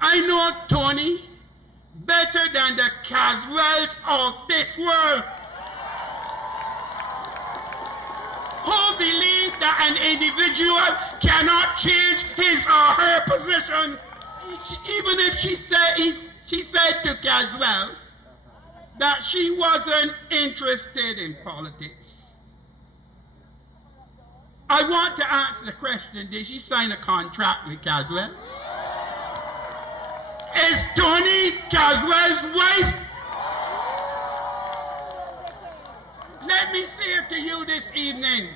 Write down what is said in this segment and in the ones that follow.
I know Toni better than the Caswells of this world, who believe that an individual cannot change his or her position, even if she said to Caswell that she wasn't interested in politics. I want to ask the question, did she sign a contract with Caswell? Is Toni Caswell's wife? Let me say it to you this evening.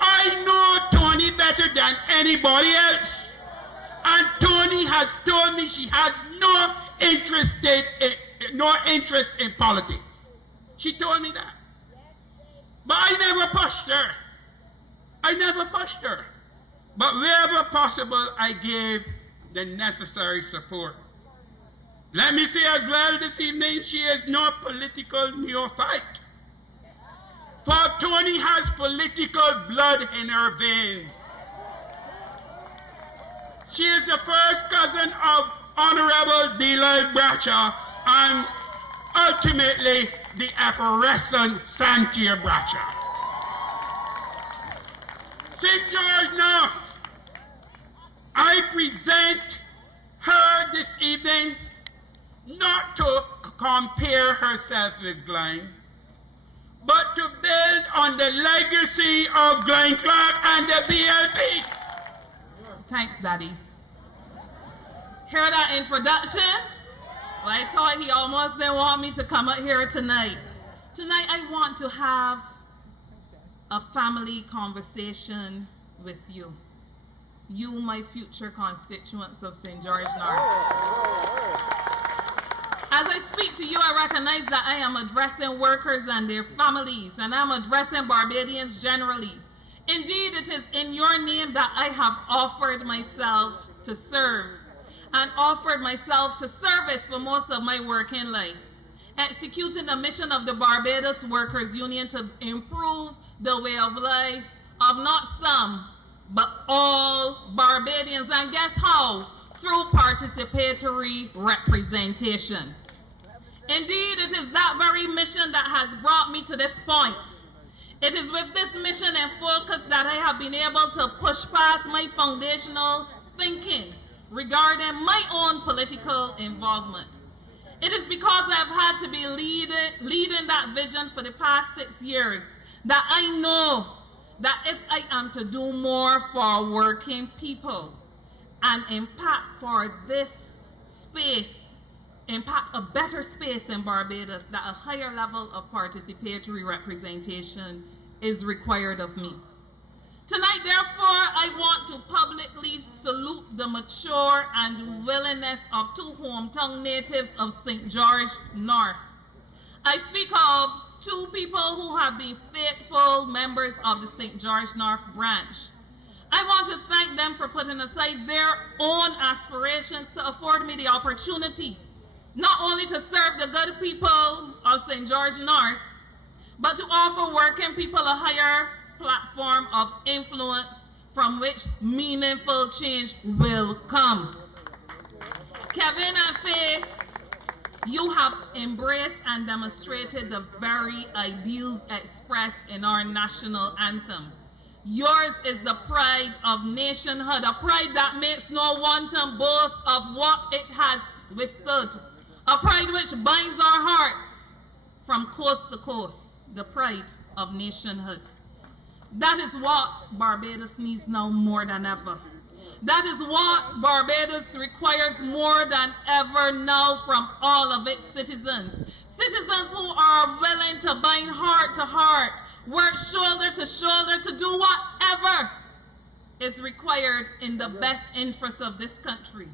I know Toni better than anybody else. And Toni has told me she has no interest in politics. She told me that. But I never pushed her. But wherever possible, I gave the necessary support. Let me say as well this evening, she is no political neophyte. For Toni has political blood in her veins. She is the first cousin of Honorable Gline Clarke and ultimately the effervescent Santia Clarke. St. George North, I present her this evening not to compare herself with Gline, but to build on the legacy of Gline Clarke and the BLP. Thanks, Daddy. Hear that introduction? Well, I thought he almost didn't want me to come up here tonight. Tonight, I want to have a family conversation with you. You, my future constituents of St. George North. As I speak to you, I recognize that I am addressing workers and their families, and I'm addressing Barbadians generally. Indeed, it is in your name that I have offered myself to serve, and offered myself to service for most of my working life, executing the mission of the Barbados Workers Union to improve the way of life of not some, but all Barbadians. And guess how? Through participatory representation. Indeed, it is that very mission that has brought me to this point. It is with this mission and focus that I have been able to push past my foundational thinking regarding my own political involvement. It is because I've had to be leading that vision for the past 6 years that I know that if I am to do more for working people and impact for this space, impact a better space in Barbados, that a higher level of participatory representation is required of me. Tonight, therefore, I want to publicly salute the mature and willingness of 2 hometown natives of St. George North. I speak of 2 people who have been faithful members of the St. George North branch. I want to thank them for putting aside their own aspirations to afford me the opportunity not only to serve the good people of St. George North, but to offer working people a higher platform of influence from which meaningful change will come. Kevin and Faye, you have embraced and demonstrated the very ideals expressed in our national anthem. Yours is the pride of nationhood, a pride that makes no wanton boast of what it has withstood, a pride which binds our hearts from coast to coast, the pride of nationhood. That is what Barbados needs now more than ever. That is what Barbados requires more than ever now from all of its citizens. Citizens who are willing to bind heart to heart, work shoulder to shoulder to do whatever is required in the best interest of this country.